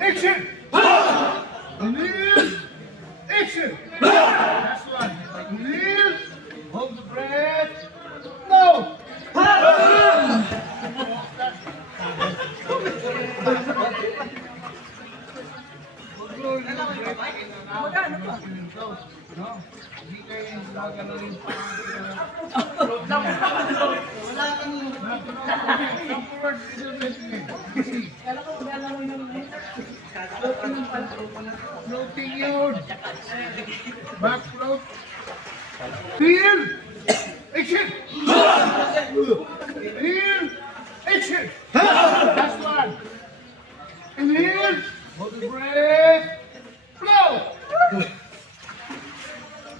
Action! Release! Action! Last one. Release! Hold the breath. No! Hindi kayo yung gagawin pa. Floating yun. Back float. Clear. Action. Clear. Action. Last one. Inhale. Hold the breath. Flow.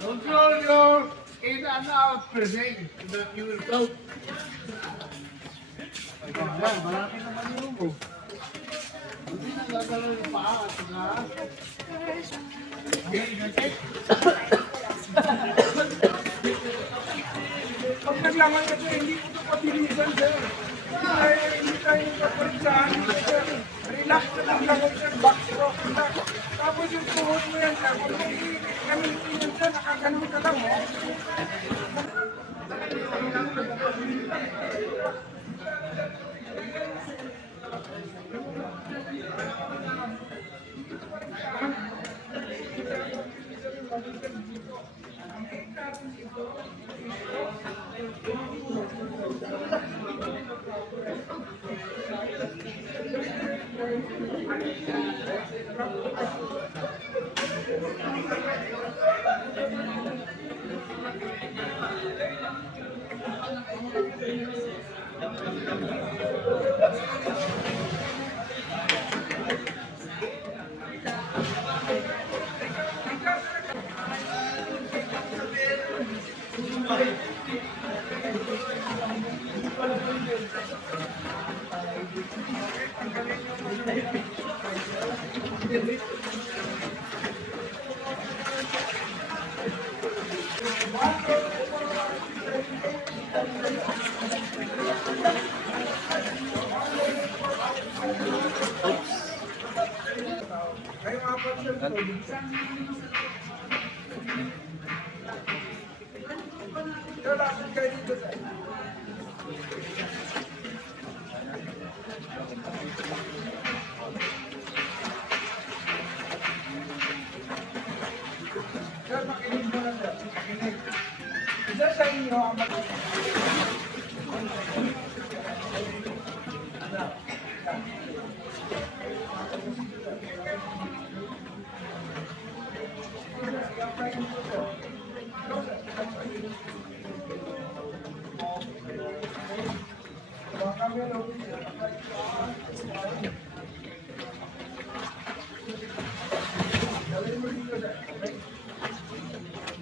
Control your in and out breathing so that you will float. Ayan, malaki naman yung mo. Hindi na gagalaw yung paa at saka. Pag naglaman ka sir, hindi ko ito patilisan sir. Hindi tayo kapalisahan dito sir. Relax na lang lang sir, back stroke relax. Tapos yung tuhod mo yan sir, kung hindi gamitin yan sir, nakaganon ka lang oh. Kayo apat sir, lapit kayo dito sir. Sir, makinig mo lang sir. Makinig. Isa sa inyo ang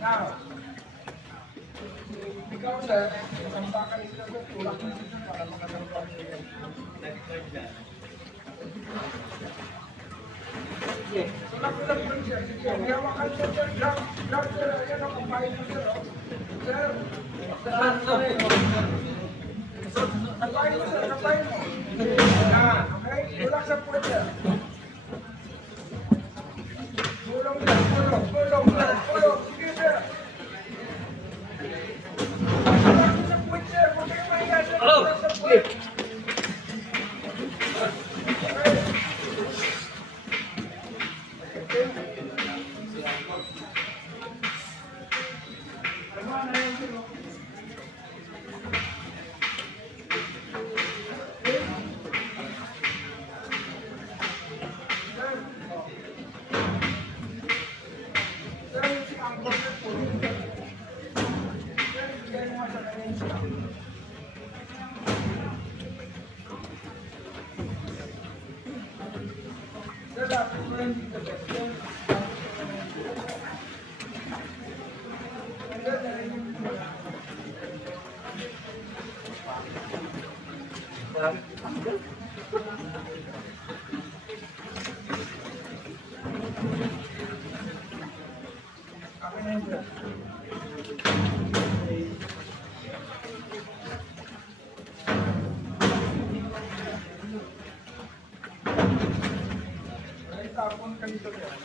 now, ikaw sir, ang baka ito sir, tulak mo dito para makasarap siya. Tulak mo lang siya. Hawakan mo sir, grab sir, ayan ang kumain mo sir. Sir, kapain mo sir, kapain mo. Yan, okay? Tulak sa puwet sir. Pulong sir, pulong, pulong sir, pulong. Sige sir. Tulak sa puwet sir, huwag kayo mahiya sir. Tulak sa puwet. Tapon ka nito yan.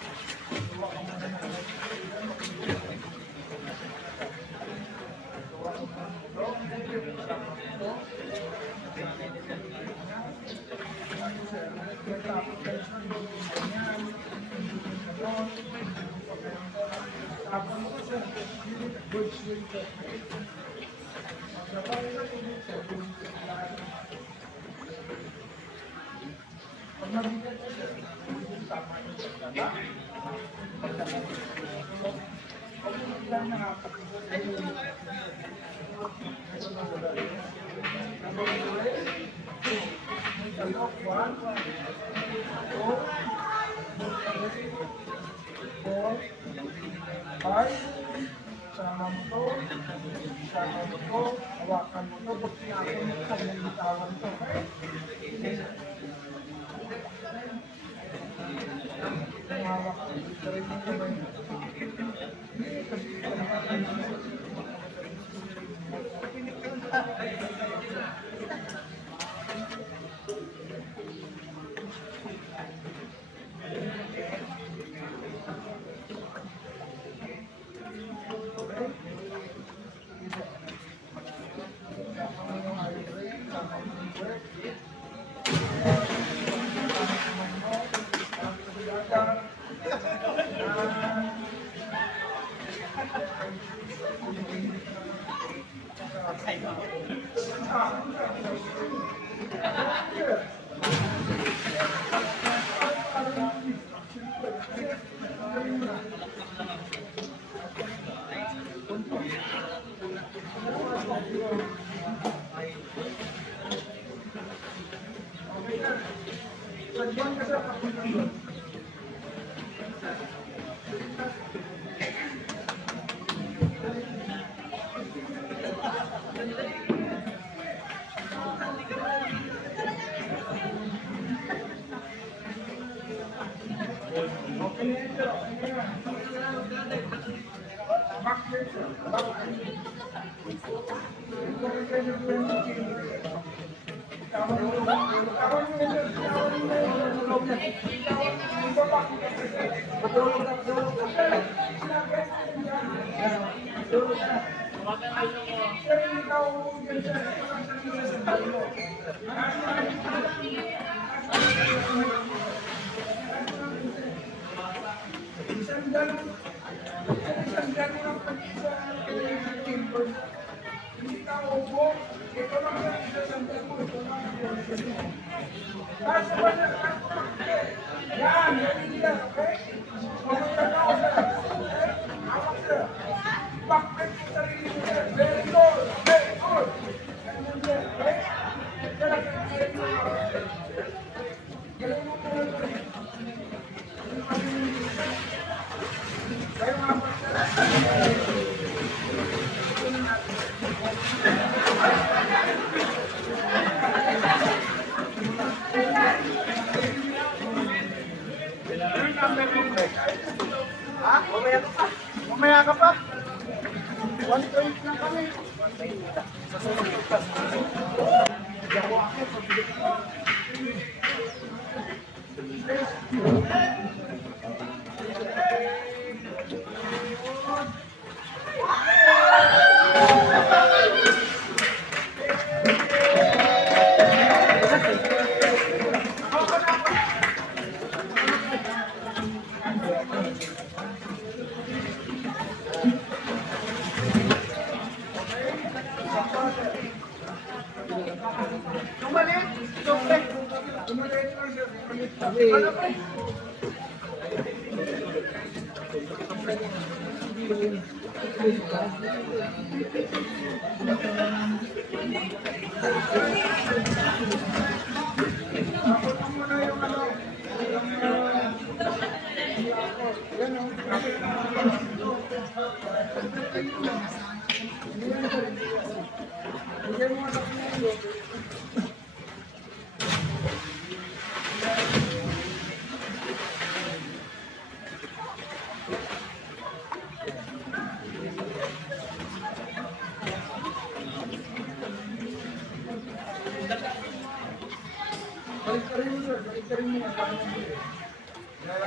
Tapon ko siya. Good sleep. Pag nabigat siya, tama yung pagkata. Pag lang nakakapagod. Sama mo to, hawakan mo to, pag sinakon mo ka, bitawan to, okay? Hawak ko, ito rin yung kamay. Mamaya ka pa. 1.8 lang kami. Sa susunod pa. Tapos mo muna yung ano, yung yan o. Bigyan mo anak mo yun. Balik-tarin mo sir, balik-tarin mo yung paano mo. Yan.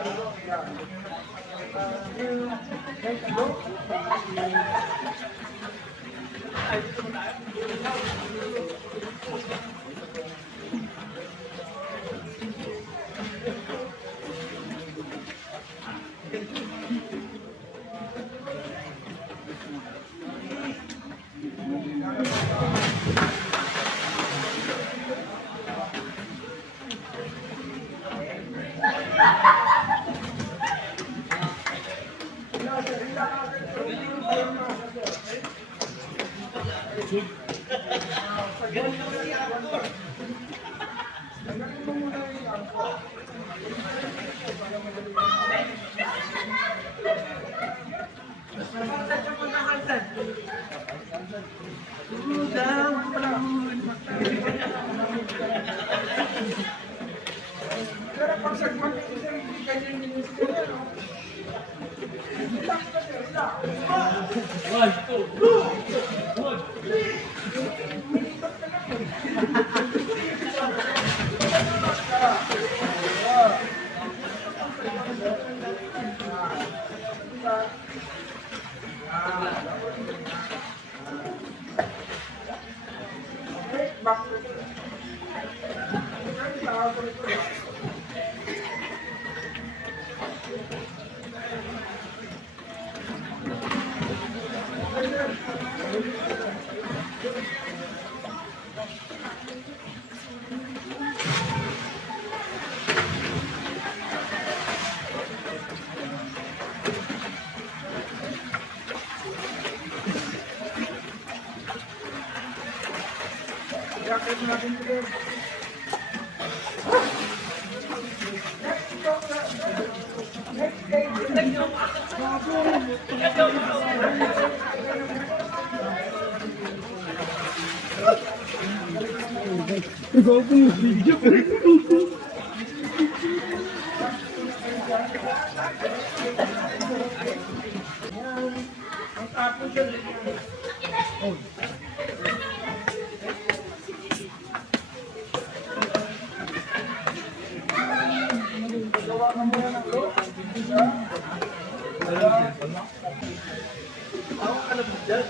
Pero pag sagman kasi sir, hindi ganyan yung sir. Relax ka sir, relax. Back to the jacket natin today. Ikaw pong video. Ang tapos siya. Gawa ka muna ng look. Ako ka na dyan.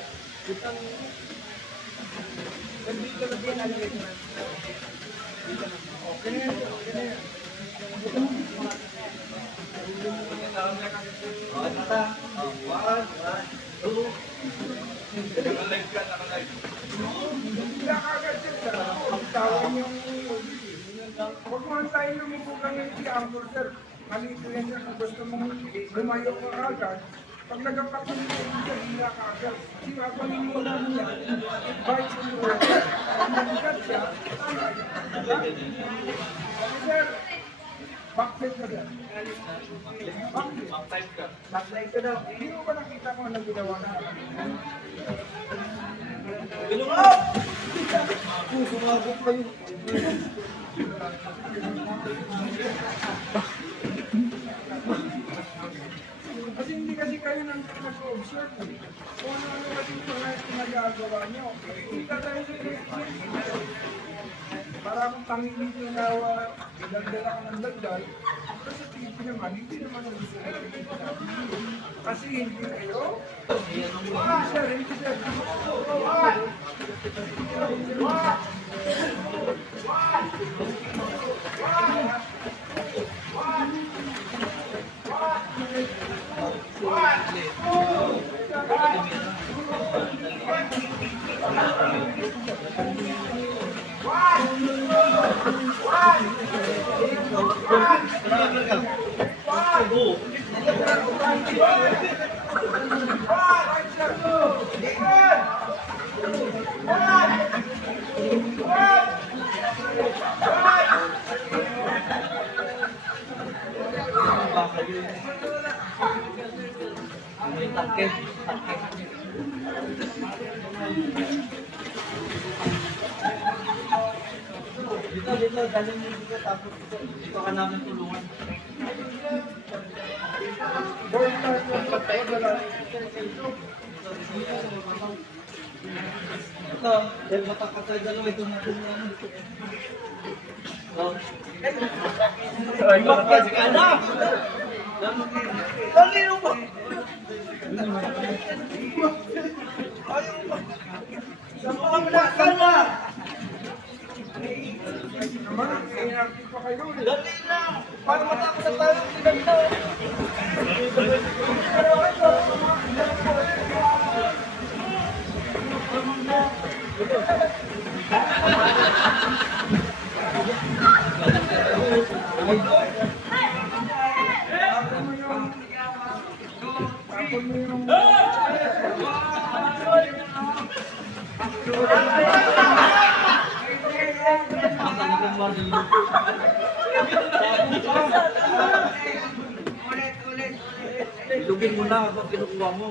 Hindi agad siya sir. Pagtawin yung... Huwag mo tayo lumubugan yung triangle sir. Maliit yan sir kung gusto mong lumayo ka agad. Pag nagkapatuloy ka sir, hindi ka agad. Kasi kapanin mo na niya. Bite mo mo. Pag nagkat siya, sir, backside ka sir. Backside ka. Backside ka daw. Hindi mo ba nakita kung anong ginawa na? Sumabot pa yun. Kasi hindi kasi kayo nang nag-observe. Kung ano kasi nagagawa nyo. Kita tayo sa Facebook. Para akong pangingin yung nawa, dagdala ka ng dagdal. Pero sa TV naman, hindi naman ang gusto natin. Kasi hindi kayo. Ah, sir, hindi sir. Dito, dalhin niyo dito, tapos dito ka namin tulungan. Ito, dahil matakas tayo dalawa, ito natin yan. Ay, bakit ka na? Dali mo ba? Ayaw mo ba? Sama ka na! Dali na! Para matapos na tayo, sinagta! Ilugin mo na kapag kinukuha mo.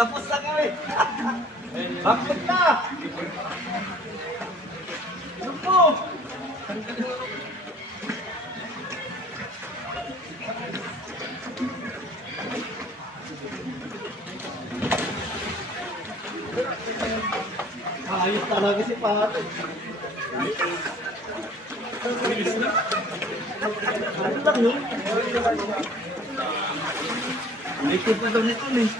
Tapos na kami! Bakit na! Ano po? Ayos talaga si Pato. Ano lang yun? Likod na daw nito eh.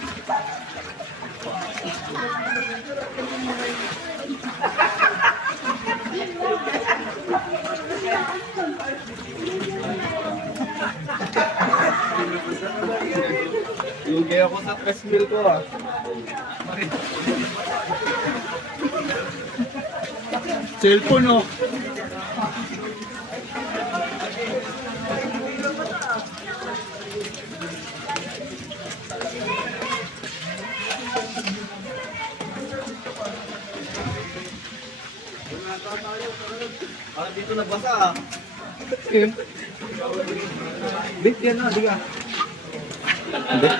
Lugi ako sa press mill ko ah. Cellphone oh. Parang dito nagbasa ah. Bit yan na, di ka. Hindi.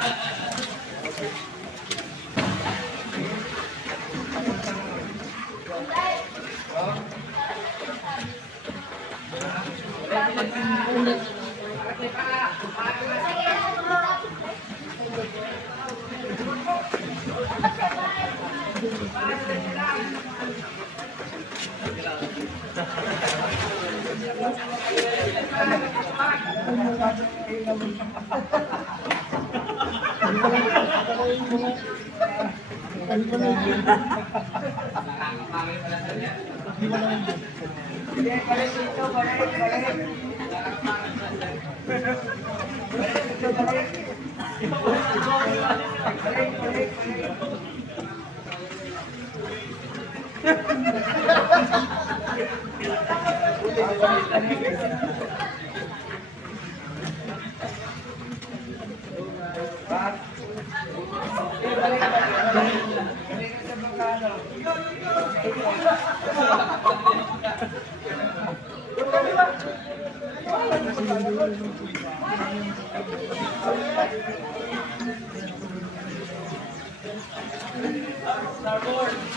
Starboard.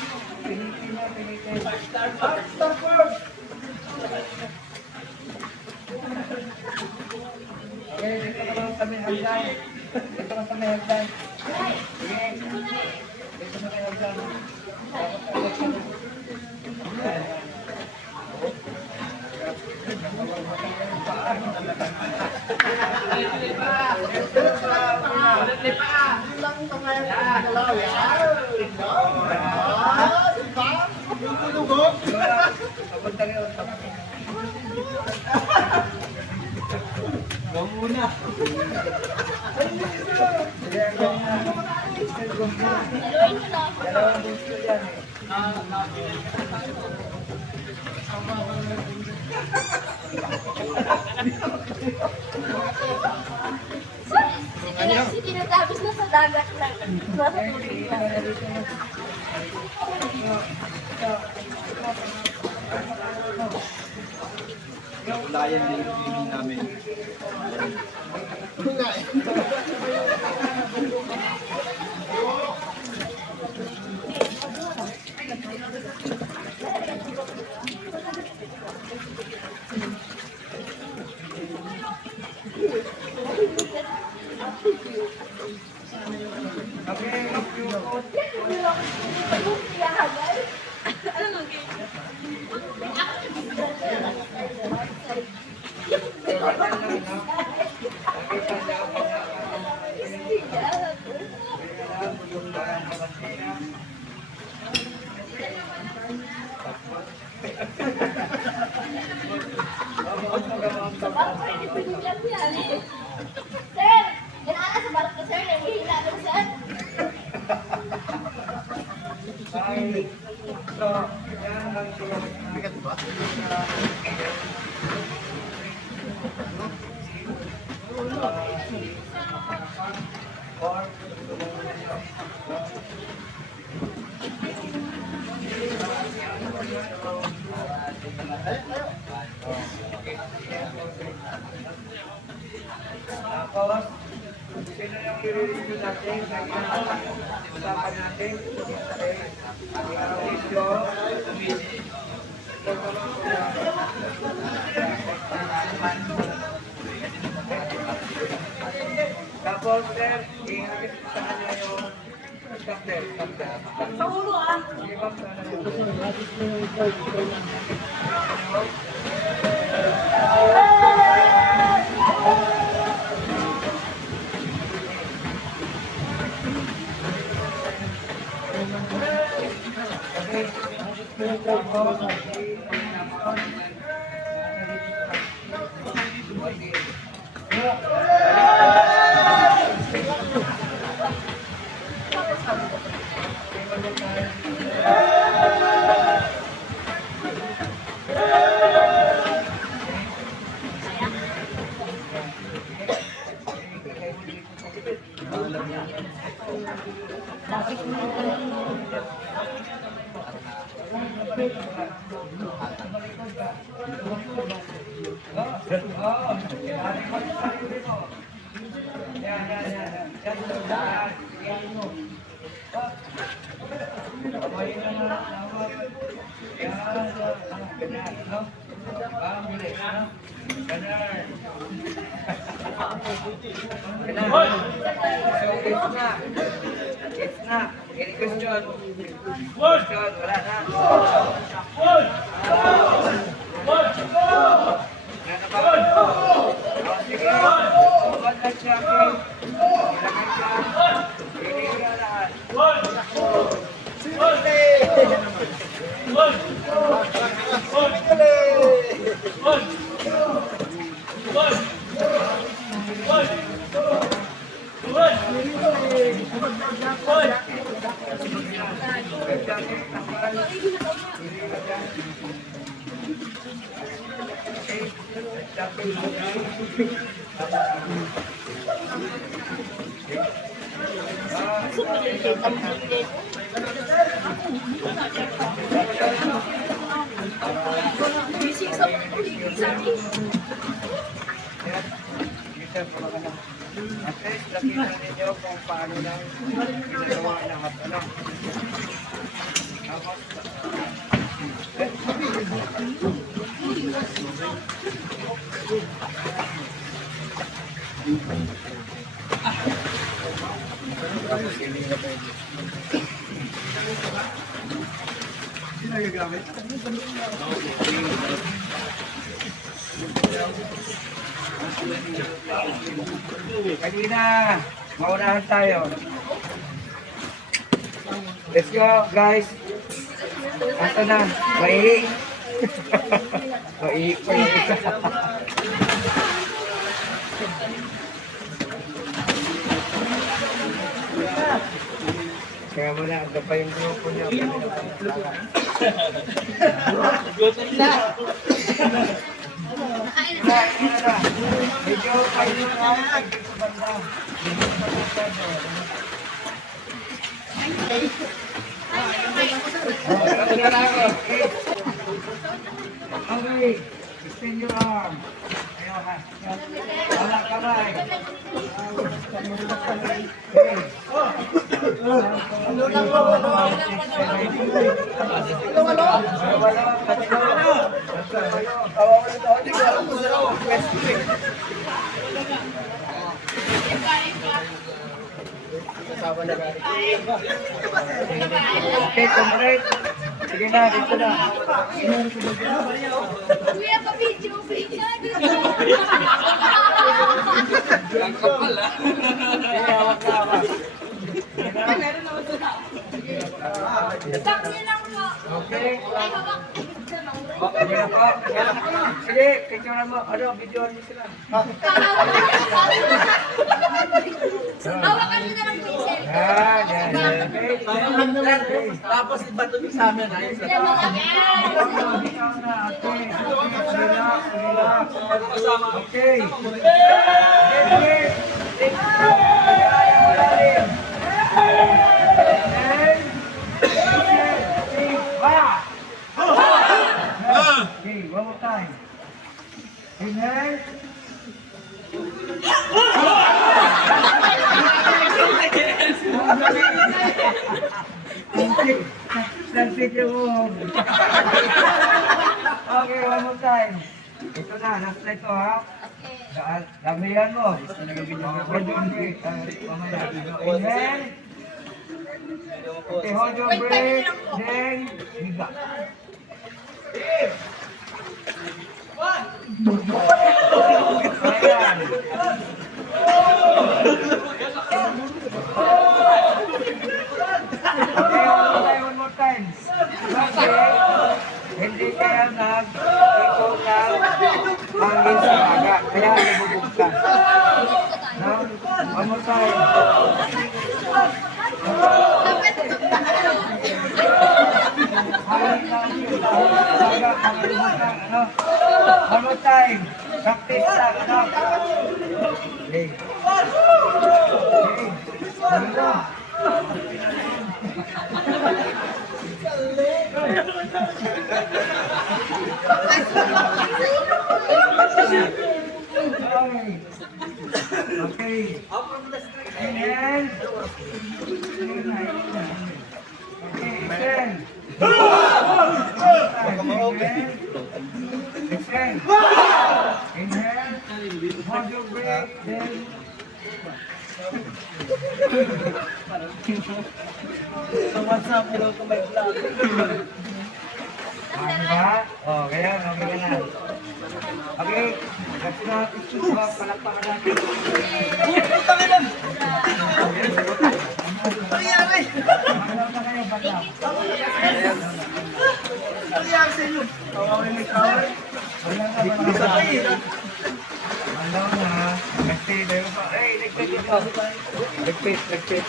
Start. Okay, dito naman kami hagdan. Dito naman kami hagdan. Sige. Dito naman kami hagdan. Papunta kayo. Gawin muna. Dalawang gusto yan eh. Si tinatapos na sa dagat lang. Nasa tubig na. Layan din yung feeling namin. Pwede pinigyan yan. Sir, ganaan sa barko sir, nangihila lang siya. Tapos, sino yung i-review natin sa usapan natin? Okay. Ang video. Tapos, sir, i-review sa kanya yung cocktail. Sa ulo ah. I-review sa kanya yung It's na. Any question? Question, wala na. Sige. Huwag na siya. Ilagay siya. Ilagay lahat. Bising sa paligid sa akin. At least, nakita ninyo kung paano lang ginagawa lahat. Kanina, maunahan tayo. Let's go, guys. Asa na? Maihi. Maihi ko yung isa. Kaya mo na, ando pa yung grupo niya. Medyo kayo na lang. Dito sa banda. Dito sa banda. Okay, extend your arm. Ayaw ha. Wala kamay. Okay, complete. Sige na, dito na. Kuya, pa-video, video. Ang kapal ha. Sige, hawak na hawak. Stop niyo lang po. Okay. Ay, hawak. Sige na po. Sige, picture mo. Ano, videoan mo sila. Hawakan niyo na lang po yung cellphone. Yan, yan, yan. Okay. Tapos iba to sa amin. Ayos na. Yan, mga yan. Ikaw na, okay. Relax, relax. Okay. Okay. Okay, one more time. Inhale. Sensitive yung okay, one more time. Ito na, last na ito ha. Lamihan mo. Inhale. Okay, hold your breath. Then, higa. Ayan. Okay, one more time. Kasi, hindi kaya nag-ikot ng hangin sa baga. Kaya nabubog ka. No? One more time. Hangin lang yun. Hangin sa baga. Hangin lang. Ano? One more time. Practice lang. Ano? Okay. Okay. Ano? Okay. And extend. Extend. Inhale. Hold your breath. Then So what's up? Hello to my vlog. diba? Oh, kaya okay ka na. Okay. Kasi na, palakpakan natin. Nangyari! Magalaw na kayo, banda. Nangyari sa inyo? Kawawi may kawawi. Malaw na. Kasi, dahil pa. Hey, nagpit ito. Nagpit, nagpit.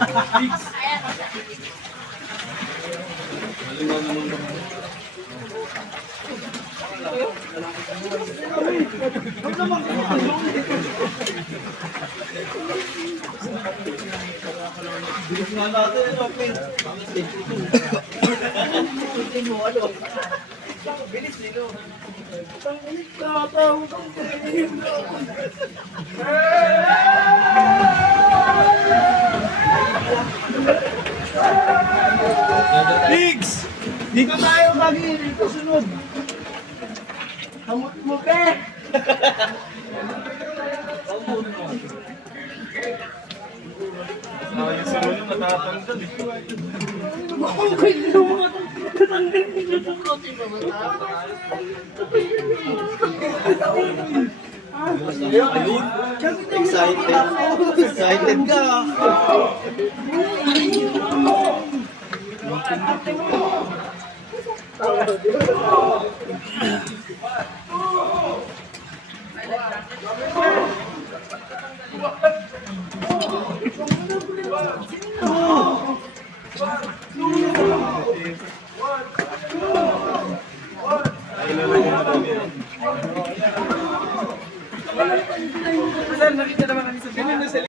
Bilis nga natin ito, Pin. Bilis nilo. Pigs! Dito tayo lagi, dito sunod. Hamot mo, pe! Yung sunod yung natatanggal eh. Ayun. Excited. Excited ka. Sir, nakita